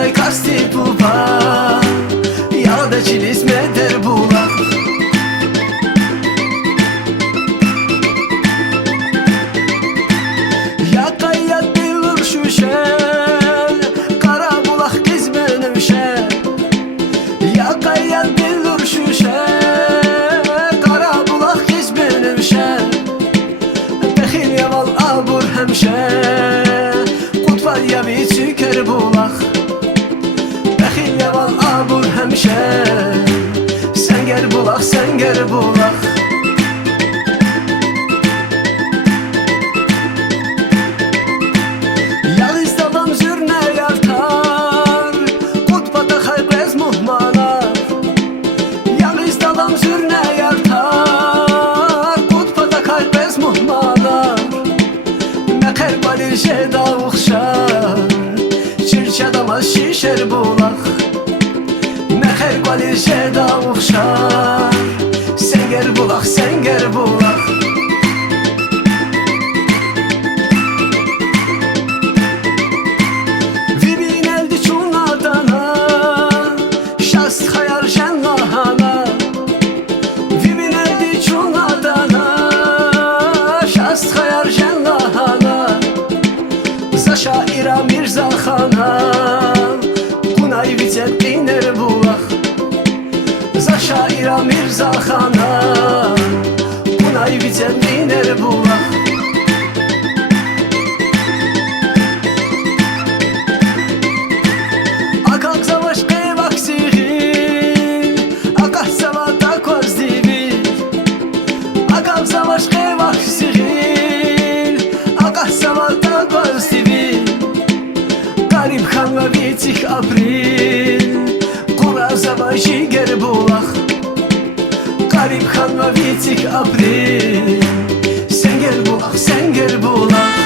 Karay kasti pupa ya da çiliz meder bulak. Ya kayyat bilur şuşe kara bulak kız benimşe. Ya kayyat bilur şuşe kara bulak kız benimşe. Bexil yaval abur hemşe kutvar ya bir çüker bulak. Bexil yaval abur hemşe senger bulak senger bulak. Yağız davam zürne yartar kutbata xayrez muhmana. Yağız davam zürne yartar kutbata xayrez muhmana. Meqer balişe da uxşar çirçe damaz şişer bulak. Meqer balişe da uxşar senger bulak senger bulak. Vibin eldi çunadana şast xayar şen lahana. Vibin eldi çunadana şast xayar şen lahana. Za şaira Mirza Xana Kunay vicet iner bulak. Za şaira Mirza Xana Kunay vicet iner bulak. Akak savaş kıyvak sihir Akak savata koz divil. Akak savaş kıyvak sihir Akak savata koz divil. Garip xan ve vitik april Kura savaşı ger bulak. Garip xan ve vitik april Senger bulak senger bulak.